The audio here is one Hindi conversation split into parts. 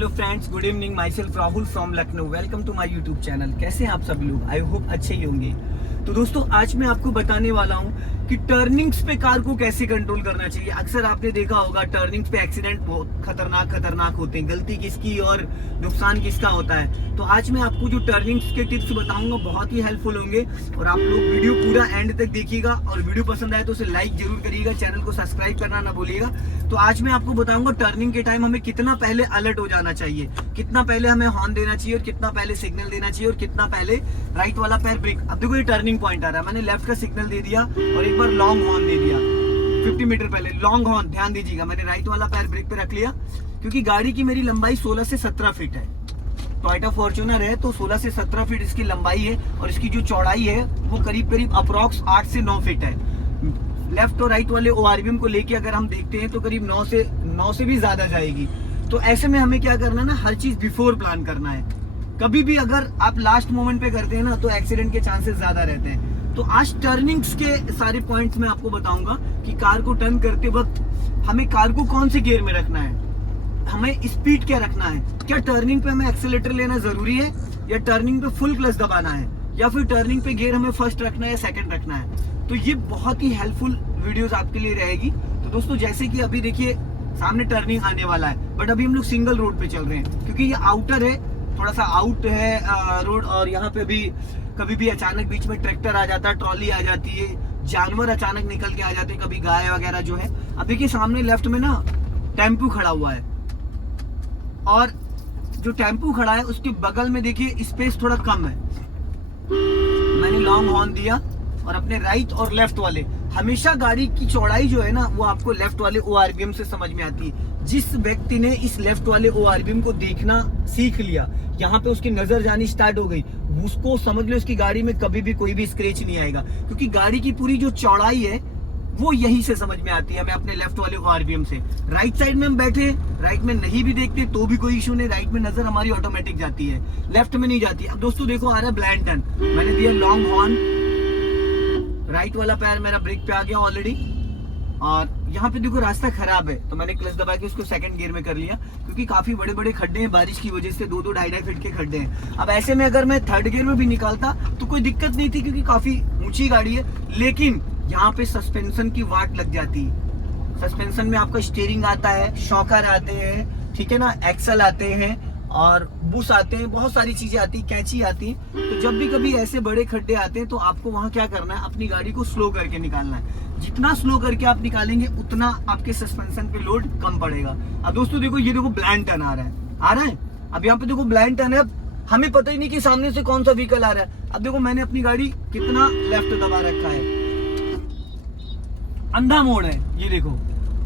Hello friends, good evening. Myself Rahul from Lucknow. Welcome to my YouTube channel. कैसे हैं आप सभी लोग? आई होप अच्छे ही होंगे। तो दोस्तों, आज मैं आपको बताने वाला हूं कि टर्निंग्स पे कार को कैसे कंट्रोल करना चाहिए। अक्सर आपने देखा होगा टर्निंग्स पे एक्सीडेंट बहुत खतरनाक होते हैं। गलती किसकी और नुकसान किसका होता है। तो आज मैं आपको जो टर्निंग्स के टिप्स बताऊंगा बहुत ही हेल्पफुल होंगे और आप लोग वीडियो पूरा एंड तक देखिएगा और वीडियो पसंद आए तो उसे लाइक जरूर करिएगा, चैनल को सब्सक्राइब करना ना भूलिएगा। तो आज मैं आपको बताऊंगा टर्निंग के टाइम हमें कितना पहले अलर्ट हो जाना चाहिए, कितना पहले हमें हॉर्न देना चाहिए और कितना पहले सिग्नल देना चाहिए और कितना पहले राइट वाला पैर ब्रेक। अब देखो ये टर्निंग पॉइंट आ रहा है, मैंने लेफ्ट का सिग्नल दे दिया और एक बार लॉन्ग हॉर्न दे दिया 50 मीटर पहले। लॉन्ग हॉर्न ध्यान दीजिएगा, मैंने राइट वाला पैर ब्रेक पे रख लिया क्योंकि गाड़ी की मेरी लंबाई 16 से 17 फीट है। टोयोटा फॉर्च्यूनर है तो 16 से 17 फीट इसकी लंबाई है और इसकी जो चौड़ाई है वो करीब अप्रॉक्स 8 से 9 फीट है। लेफ्ट और राइट वाले ORVM को लेके अगर हम देखते हैं तो करीब 9 से भी ज्यादा जाएगी। तो ऐसे में हमें क्या करना है ना, हर चीज बिफोर प्लान करना है। कभी भी अगर आप लास्ट मोमेंट पे करते हैं ना तो एक्सीडेंट के चांसेस ज्यादा रहते हैं। तो आज टर्निंग्स के सारे पॉइंट्स मैं आपको बताऊंगा कि कार को टर्न करते वक्त हमें कार को कौन से गियर में रखना है, हमें स्पीड क्या रखना है, क्या टर्निंग पे हमें एक्सीलेटर लेना जरूरी है या टर्निंग पे फुल क्लच दबाना है, या फिर टर्निंग पे गियर हमें फर्स्ट रखना है या सेकंड रखना है। तो ये बहुत ही हेल्पफुल वीडियोस आपके लिए रहेगी। तो दोस्तों, जैसे कि अभी देखिए सामने टर्निंग आने वाला है, बट अभी हम लोग सिंगल रोड पे चल रहे हैं क्योंकि ये आउटर है, थोड़ा सा आउट है रोड। और यहाँ पे भी कभी भी अचानक बीच में ट्रैक्टर आ जाता है, ट्रॉली आ जाती है, जानवर अचानक निकल के आ जाते हैं, कभी गाय वगैरह जो है। अब देखिए सामने लेफ्ट में ना टेम्पू खड़ा हुआ है और जो टेम्पू खड़ा है उसके बगल में देखिए स्पेस थोड़ा कम है। मैंने लॉन्ग हॉर्न दिया और अपने राइट और लेफ्ट वाले, हमेशा गाड़ी की चौड़ाई जो है ना वो आपको लेफ्ट वाले ORVM से समझ में आती है। जिस व्यक्ति ने इस लेफ्ट वाले ORVM को देखना सीख लिया, यहाँ पे उसकी नजर जानी स्टार्ट हो गई, उसको समझ लो उसकी गाड़ी में कभी भी कोई भी स्क्रैच नहीं आएगा क्योंकि गाड़ी की पूरी जो चौड़ाई है वो यही से समझ में आती है हमें अपने लेफ्ट वाले ORVM से। राइट साइड में हम बैठे, राइट में नहीं भी देखते तो भी कोई इशू नहीं, राइट में नजर हमारी ऑटोमेटिक जाती है, लेफ्ट में नहीं जाती। अब दोस्तों देखो आ रहा है ब्लाइंड टर्न, मैंने दिया लॉन्ग हॉर्न, राइट वाला पैर मेरा ब्रेक पे आ गया ऑलरेडी और यहाँ पे देखो रास्ता खराब है तो मैंने क्लच दबा के उसको सेकंड गियर में कर लिया क्योंकि काफी बड़े बड़े खड्डे हैं, बारिश की वजह से 2-2 2.5 फीट के खड्डे हैं। अब ऐसे में अगर मैं थर्ड गियर में भी निकालता तो कोई दिक्कत नहीं थी क्योंकि काफी ऊंची गाड़ी है, लेकिन यहाँ पे सस्पेंशन की वाट लग जाती है। सस्पेंशन में आपका स्टीयरिंग आता है, शॉकर आते हैं, ठीक है ना, एक्सल आते हैं और बुश आते हैं, बहुत सारी चीजें आती है, कैंची आती है। तो जब भी कभी ऐसे बड़े खड्डे आते हैं तो आपको वहां क्या करना है, अपनी गाड़ी को स्लो करके निकालना है। जितना स्लो करके आप निकालेंगे उतना आपके सस्पेंशन पे लोड कम पड़ेगा। अब दोस्तों देखो, ये देखो ब्लाइंड टर्न आ रहा है। अब यहाँ पे देखो ब्लाइंड टर्न है, हमें पता ही नहीं कि सामने से कौन सा व्हीकल आ रहा है। अब देखो मैंने अपनी गाड़ी कितना लेफ्ट दबा रखा है, अंधा मोड़ है ये देखो।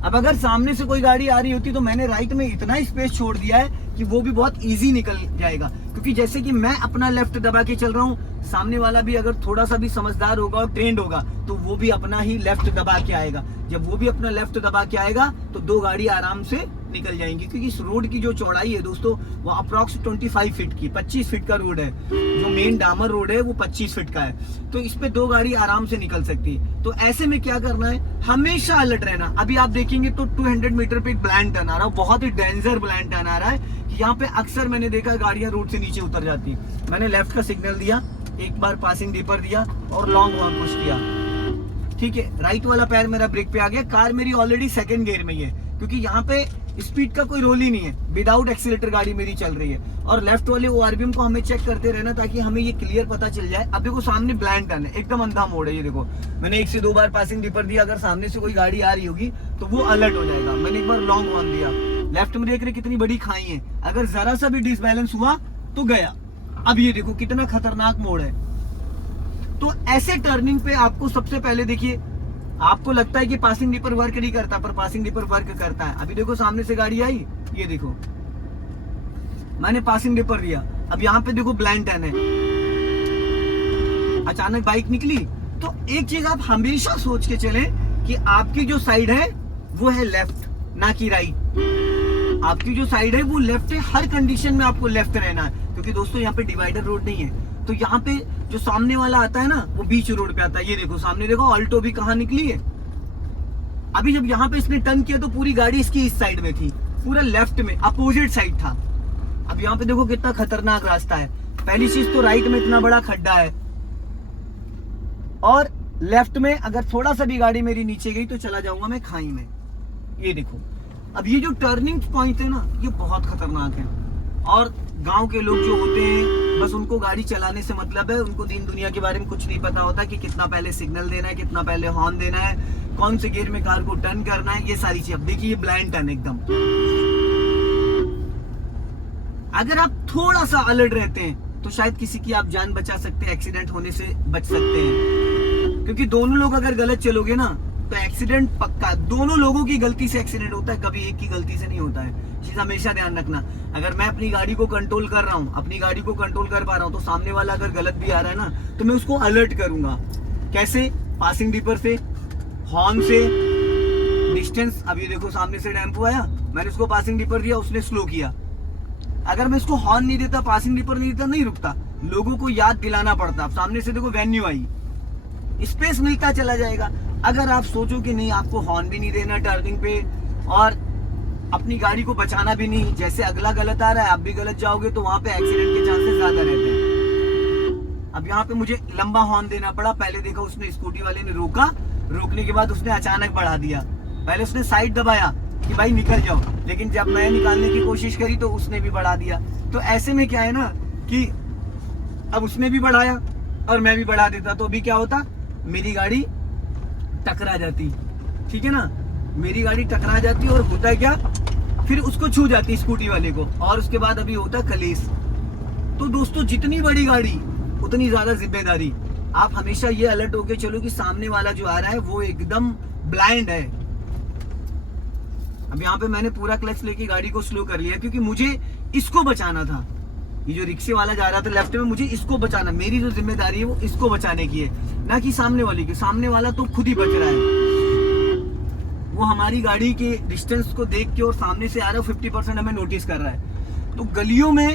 अब अगर सामने से कोई गाड़ी आ रही होती तो मैंने राइट में इतना स्पेस छोड़ दिया है कि वो भी बहुत इजी निकल जाएगा क्योंकि जैसे कि मैं अपना लेफ्ट दबा के चल रहा हूँ, सामने वाला भी अगर थोड़ा सा भी समझदार होगा और ट्रेंड होगा तो वो भी अपना ही लेफ्ट दबा के आएगा। जब वो भी अपना लेफ्ट दबा के आएगा तो दो गाड़ी आराम से निकल जाएंगी क्योंकि इस रोड की जो चौड़ाई है दोस्तों वो अप्रॉक्स 25 फीट की, 25 फीट का रोड है। जो मेन डामर रोड है वो 25 फीट का है, तो इस पे दो गाड़ी आराम से निकल सकती है। तो ऐसे में क्या करना है, हमेशा अलर्ट रहना। अभी आप देखेंगे तो 200 मीटर पे एक ब्लाइंड टर्न आ रहा है, बहुत ही डेंजर ब्लाइंड टर्न आ रहा है कि यहाँ पे अक्सर मैंने देखा गाड़ियां रोड से नीचे उतर जाती। मैंने लेफ्ट का सिग्नल दिया, एक बार पासिंग डीपर दिया और लॉन्ग हॉर्न पुश किया, ठीक है। राइट वाला पैर मेरा ब्रेक पे आ गया, कार मेरी ऑलरेडी सेकंड गियर में ही है क्योंकि यहाँ पे स्पीड का कोई रोल ही नहीं है, विदाउट एक्सीलेटर गाड़ी मेरी चल रही है। और लेफ्ट वाले ORVM को हमें चेक करते रहना ताकि हमें ये क्लियर पता चल जाए। अब देखो सामने ब्लाइंड टर्न है, एकदम अंधा मोड़ है, ये देखो मैंने 1 से 2 बार पासिंग डीपर दिया, अगर सामने से कोई गाड़ी आ रही होगी तो वो अलर्ट हो जाएगा। मैंने एक बार लॉन्ग हॉर्न दिया, लेफ्ट में देख रहे कितनी बड़ी खाई है, अगर जरा सा भी डिसबैलेंस हुआ तो गया। अब ये देखो कितना खतरनाक मोड़ है। तो ऐसे टर्निंग पे आपको सबसे पहले देखिए, आपको लगता है कि पासिंग डीपर वर्क नहीं करता, पर पासिंग डीपर वर्क करता है। अभी देखो सामने से गाड़ी आई, ये देखो मैंने पासिंग डीपर दिया, अब यहाँ पे देखो ब्लाइंड टर्न है, अचानक बाइक निकली। तो एक चीज आप हमेशा सोच के चले कि आपकी जो साइड है वो है लेफ्ट, ना कि राइट। आपकी जो साइड है वो लेफ्ट है, हर कंडीशन में आपको लेफ्ट रहना है क्योंकि दोस्तों यहाँ पे डिवाइडर रोड नहीं है। तो यहाँ पे जो सामने वाला आता है ना वो बीच रोड पे आता है। ये देखो सामने देखो ऑल्टो भी कहाँ निकली है। अभी जब यहाँ पे इसने टर्न किया तो पूरी गाड़ी इसकी इस साइड में थी, पूरा लेफ्ट में अपोजिट साइड था। अब यहाँ पे देखो कितना खतरनाक रास्ता है। पहली चीज तो राइट में इतना बड़ा खड्डा है, और लेफ्ट में अगर थोड़ा सा भी गाड़ी मेरी नीचे गई तो चला जाऊंगा मैं खाई में। ये देखो, अब ये जो टर्निंग पॉइंट है ना, ये बहुत खतरनाक है। और गांव के लोग जो होते हैं, बस उनको गाड़ी चलाने से मतलब है, उनको दीन दुनिया के बारे में कुछ नहीं पता होता कि कितना पहले सिग्नल देना है, कितना पहले हॉर्न देना है, कौन से गियर में कार को टर्न करना है, ये सारी चीज। अब देखिए ये ब्लाइंड टर्न एकदम, अगर आप थोड़ा सा अलर्ट रहते हैं तो शायद किसी की आप जान बचा सकते हैं, एक्सीडेंट होने से बच सकते हैं। क्योंकि दोनों लोग अगर गलत चलोगे ना तो एक्सीडेंट पक्का, दोनों लोगों की गलती से एक्सीडेंट होता है, कभी एक की गलती से नहीं होता है। चीज हमेशा ध्यान रखना। अगर मैं अपनी गाड़ी को कंट्रोल कर रहा हूँ, अपनी गाड़ी को कंट्रोल कर पा रहा हूँ, तो सामने वाला अगर गलत भी आ रहा है ना, तो मैं उसको अलर्ट करूंगा। कैसे? पासिंग डिपर से, हॉर्न से, डिस्टेंस। अब ये देखो सामने से टेम्पो आया, मैंने उसको पासिंग डिपर दिया, उसने स्लो किया। अगर मैं इसको हॉर्न नहीं देता, पासिंग डिपर नहीं देता, नहीं रुकता, लोगों को याद दिलाना पड़ता। अब सामने से देखो वेन्यू आई, स्पेस मिलता चला जाएगा। अगर आप सोचो कि नहीं, आपको हॉर्न भी नहीं देना टर्निंग पे और अपनी गाड़ी को बचाना भी नहीं, जैसे अगला गलत आ रहा है आप भी गलत जाओगे, तो वहां पे एक्सीडेंट के चांसेस ज्यादा रहते हैं। अब यहाँ पे मुझे लंबा हॉर्न देना पड़ा। पहले देखा उसने, स्कूटी वाले ने रोका, रोकने के बाद उसने अचानक बढ़ा दिया। पहले उसने साइड दबाया कि भाई निकल जाओ, लेकिन जब मैं निकालने की कोशिश करी तो उसने भी बढ़ा दिया। तो ऐसे में क्या है ना कि अब उसने भी बढ़ाया और मैं भी बढ़ा देता, तो अभी क्या होता, मेरी गाड़ी टकरा जाती। ठीक है ना, मेरी गाड़ी टकरा जाती और होता क्या, फिर उसको छू जाती स्कूटी वाले को, और उसके बाद अभी होता कलेश। तो दोस्तों, जितनी बड़ी गाड़ी उतनी ज्यादा जिम्मेदारी। आप हमेशा ये अलर्ट होके चलो कि सामने वाला जो आ रहा है वो एकदम ब्लाइंड है। अब यहाँ पे मैंने पूरा क्लच लेके गाड़ी को स्लो कर लिया, क्योंकि मुझे इसको बचाना था। ये जो रिक्शे वाला जा रहा था लेफ्ट में, मुझे इसको बचाना, मेरी जो जिम्मेदारी है वो इसको बचाने की है, ना कि सामने वाले की। सामने वाला तो खुद ही बच रहा है, वो हमारी गाड़ी के डिस्टेंस को देख के और सामने से आ रहा है 50% हमें नोटिस कर रहा है। तो गलियों में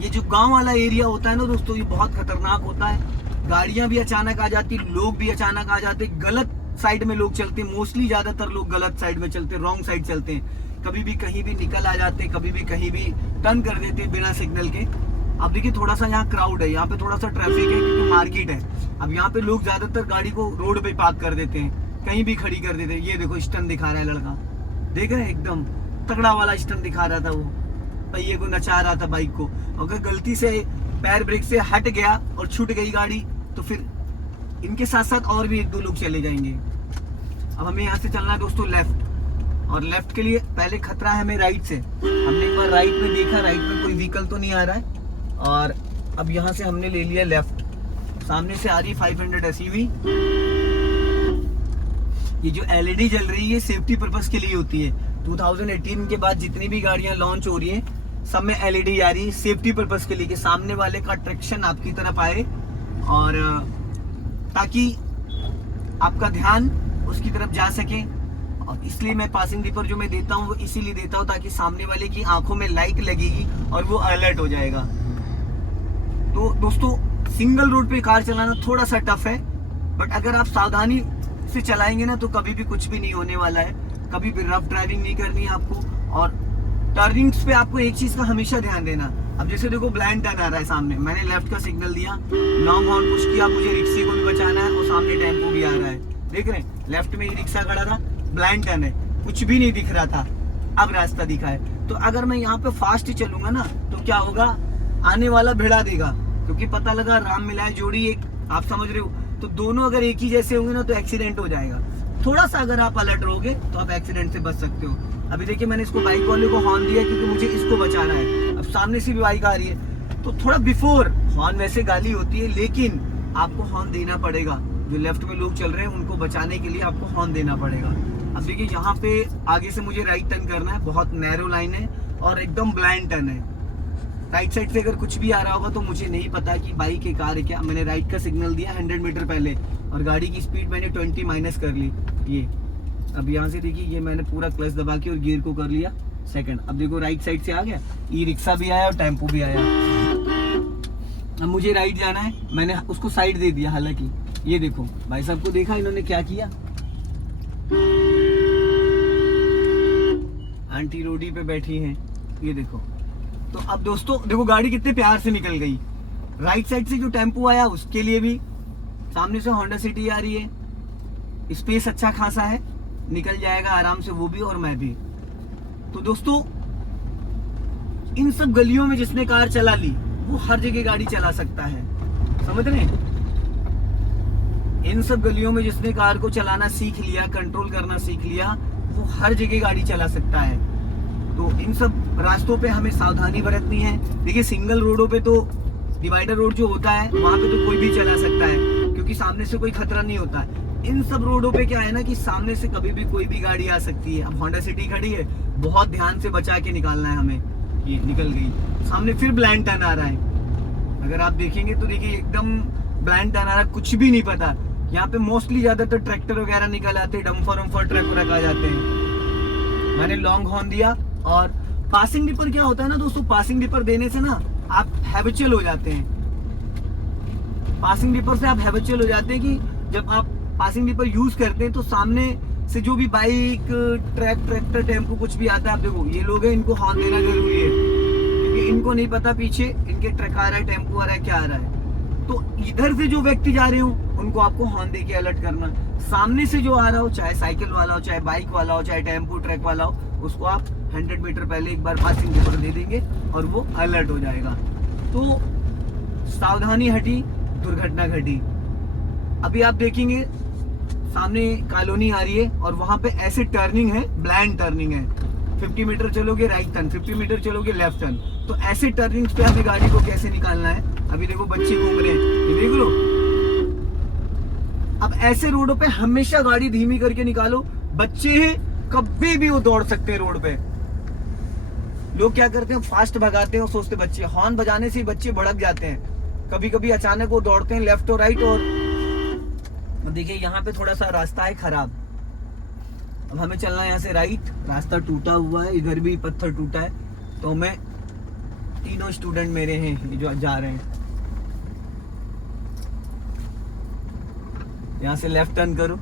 ये जो गांव वाला एरिया होता है ना दोस्तों, ये बहुत खतरनाक होता है। गाड़ियां भी अचानक आ जाती, लोग भी अचानक आ जाते, गलत साइड में लोग चलते, मोस्टली ज्यादातर लोग गलत साइड में चलते, रॉन्ग साइड चलते हैं। कभी भी कहीं भी निकल आ जाते, कभी भी कहीं भी टर्न कर देते बिना सिग्नल के। अब देखिए थोड़ा सा यहाँ क्राउड है, यहाँ पे थोड़ा सा ट्रैफिक है क्योंकि मार्केट है। अब यहाँ पे लोग ज्यादातर गाड़ी को रोड पे पार्क कर देते हैं, कहीं भी खड़ी कर देते हैं। ये देखो स्टंट दिखा रहा है लड़का, देख रहे हैं, एकदम तगड़ा वाला स्टंट दिखा रहा था। वो पहिए को नचा रहा था बाइक को। अगर गलती से पैर ब्रेक से हट गया और छूट गई गाड़ी, तो फिर इनके साथ साथ और भी एक दो लोग चले जाएंगे। अब हमें यहाँ से चलना है दोस्तों लेफ्ट, और लेफ्ट के लिए पहले खतरा है हमें राइट से। हमने एक बार राइट में देखा, राइट में कोई व्हीकल तो नहीं आ रहा है, और अब यहाँ से हमने ले लिया लेफ्ट। सामने से आ रही 500 SUV। ये जो LED जल रही है सेफ्टी पर्पस के लिए होती है। 2018 के बाद जितनी भी गाड़ियां लॉन्च हो रही हैं, सब में LED आ रही है सेफ्टी पर्पस के लिए, कि सामने वाले का अट्रैक्शन आपकी तरफ आए और ताकि आपका ध्यान उसकी तरफ जा सके। और इसलिए मैं पासिंग डिपर जो मैं देता हूँ वो इसीलिए देता हूँ ताकि सामने वाले की आंखों में लाइट लगेगी और वो अलर्ट हो जाएगा। तो दोस्तों, सिंगल रोड पे कार चलाना थोड़ा सा टफ है, बट अगर आप सावधानी से चलाएंगे ना तो कभी भी कुछ भी नहीं होने वाला है। कभी भी रफ ड्राइविंग नहीं करनी है आपको। और टर्निंग्स पे आपको एक चीज का हमेशा ध्यान देना। अब जैसे देखो ब्लाइंड टर्न आ रहा है सामने, मैंने लेफ्ट का सिग्नल दिया, लॉन्ग हॉर्न पुश किया, मुझे रिक्शे को भी बचाना है और सामने टेम्पो भी आ रहा है। देख रहे हैं, लेफ्ट में ही रिक्शा खड़ा था, ब्लाइंड टर्न है, कुछ भी नहीं दिख रहा था, अब रास्ता दिखा है। तो अगर मैं यहाँ पे फास्ट चलूंगा ना तो क्या होगा, आने वाला भिड़ा देगा, क्योंकि पता लगा राम मिलाए जोड़ी एक, आप समझ रहे हो। तो दोनों अगर एक ही जैसे होंगे ना तो एक्सीडेंट हो जाएगा। थोड़ा सा अगर आप अलर्ट रहोगे तो आप एक्सीडेंट से बच सकते हो। अभी देखिए मैंने इसको बाइक वाले को हॉर्न दिया क्योंकि मुझे इसको बचाना है। अब सामने से भी बाइक आ रही है तो थोड़ा बिफोर हॉर्न, वैसे गाली होती है लेकिन आपको हॉर्न देना पड़ेगा। जो लेफ्ट में लोग चल रहे हैं उनको बचाने के लिए आपको हॉर्न देना पड़ेगा। अब देखिए यहाँ पे आगे से मुझे राइट टर्न करना है, बहुत नैरो लाइन है और एकदम ब्लाइंड टर्न है। राइट साइड से अगर कुछ भी आ रहा होगा तो मुझे नहीं पता कि बाइक है कार है क्या। मैंने राइट का सिग्नल दिया 100 मीटर पहले और गाड़ी की स्पीड मैंने 20 माइनस कर ली। ये अब यहाँ से देखिए, ये मैंने पूरा क्लच दबा के और गियर को कर लिया सेकंड। अब देखो राइट साइड से आ गया, ई रिक्शा भी आया और टेम्पो भी आया। अब मुझे राइट जाना है, मैंने उसको साइड दे दिया। हालांकि ये देखो भाई साहब को देखा इन्होंने क्या किया, आंटी रोडी पे बैठी हैं, ये देखो तो अब दोस्तों देखो गाड़ी कितने प्यार से निकल गई। राइट साइड से जो टेम्पो आया उसके लिए भी, सामने से होंडा सिटी आ रही है, स्पेस अच्छा खासा है, निकल जाएगा आराम से वो भी और मैं भी। तो दोस्तों इन सब गलियों में जिसने कार चला ली वो हर जगह गाड़ी चला सकता है, समझ रहे हैं? इन सब गलियों में जिसने कार को चलाना सीख लिया, कंट्रोल करना सीख लिया, वो हर जगह गाड़ी चला सकता है। तो इन सब रास्तों पे हमें सावधानी बरतनी है। देखिए सिंगल रोडों पे तो, डिवाइडर रोड जो होता है वहां पे तो कोई भी चला सकता है क्योंकि सामने से कोई खतरा नहीं होता है। इन सब रोडों पे क्या है ना कि सामने से कभी भी कोई भी गाड़ी आ सकती है। अब होंडा सिटी खड़ी है, बहुत ध्यान से बचा के निकालना है हमें। ये निकल गई, सामने फिर ब्लाइंड टर्न आ रहा है। अगर आप देखेंगे तो देखिए एकदम ब्लाइंड टर्न आ रहा है, कुछ भी नहीं पता। यहाँ पे मोस्टली ज्यादातर ट्रैक्टर वगैरह निकल आते हैं, डम्फर ट्रक व्रक आ जाते हैं। मैंने लॉन्ग हॉर्न दिया। और पासिंग डिपर क्या होता है ना दोस्तों, पासिंग डिपर देने से ना आप हैबिचुअल हो जाते हैं। पासिंग डिपर से आप हैबिचुअल हो जाते हैं कि जब आप पासिंग डिपर यूज करते हैं तो सामने से जो भी बाइक, ट्रैक्टर, टेम्पो कुछ भी आता है, आप देखो ये लोग हैं, इनको हॉर्न देना जरूरी है क्योंकि इनको नहीं पता पीछे इनके ट्रक आ रहा है, टेम्पो आ रहा है, क्या आ रहा है। तो इधर से जो व्यक्ति जा रहे हो उनको आपको हॉर्न दे के अलर्ट करना। सामने से जो आ रहा हो, चाहे साइकिल वाला हो, चाहे बाइक वाला हो, चाहे टेम्पो ट्रक वाला हो, उसको आप 100 मीटर पहले एक बार पासिंग डिपर दे देंगे और वो अलर्ट हो जाएगा। तो सावधानी हटी, दुर्घटना घटी। अभी आप देखेंगे सामने कॉलोनी आ रही है और वहां पे ऐसे टर्निंग है, ब्लाइंड टर्निंग है। 50 मीटर चलोगे राइट टर्न, 50 मीटर चलोगे लेफ्ट टर्न। तो ऐसे टर्निंग्स पे हमें गाड़ी को कैसे निकालना है। अभी देखो बच्चे घूम रहे हैं, ये देख लो। अब ऐसे रोडों पे हमेशा गाड़ी धीमी करके निकालो। बच्चे हैं, कभी भी वो दौड़ सकते हैं रोड पे। लोग क्या करते हैं, फास्ट भगाते हैं और सोचते बच्चे, हॉर्न बजाने से बच्चे भड़क जाते हैं। कभी कभी अचानक वो दौड़ते हैं लेफ्ट और राइट। और देखिए यहाँ पे थोड़ा सा रास्ता है खराब, अब हमें चलना है यहाँ से राइट। रास्ता टूटा हुआ है, इधर भी पत्थर टूटा है। तो मैं, तीनों स्टूडेंट मेरे हैं ये जो जा रहे हैं, यहाँ से लेफ्ट टर्न करो।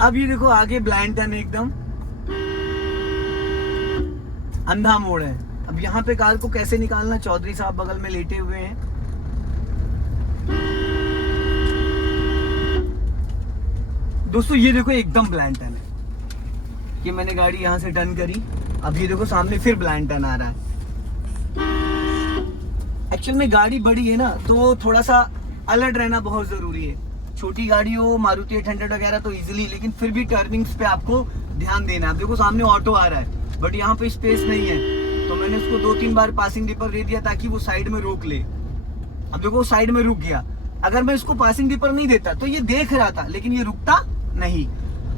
अब ये देखो आगे ब्लाइंड टर्न, एकदम अंधा मोड़ है। अब यहाँ पे कार को कैसे निकालना, चौधरी साहब बगल में लेटे हुए हैं। दोस्तों ये देखो एकदम ब्लाइंड टर्न है, ये मैंने गाड़ी यहाँ से टर्न करी। अब ये देखो सामने फिर ब्लाइंड टर्न आ रहा है। एक्चुअल में गाड़ी बड़ी है ना तो थोड़ा सा अलर्ट रहना बहुत जरूरी है। छोटी गाड़ी हो, मारुति 800 वगैरह तो इजीली, लेकिन फिर भी टर्निंग्स पे आपको ध्यान देना है। अब देखो सामने ऑटो आ रहा है बट यहाँ पे स्पेस नहीं है, तो मैंने उसको 2-3 बार पासिंग डिपर दे दिया ताकि वो साइड में रोक ले। अब देखो साइड में रुक गया। अगर मैं इसको पासिंग डिपर नहीं देता तो ये देख रहा था लेकिन ये रुकता नहीं।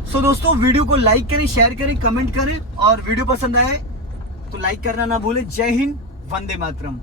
सो दोस्तों वीडियो को लाइक करें, शेयर करें, कमेंट करें और वीडियो पसंद आए तो लाइक करना ना भूलें। जय हिंद, वंदे मातरम।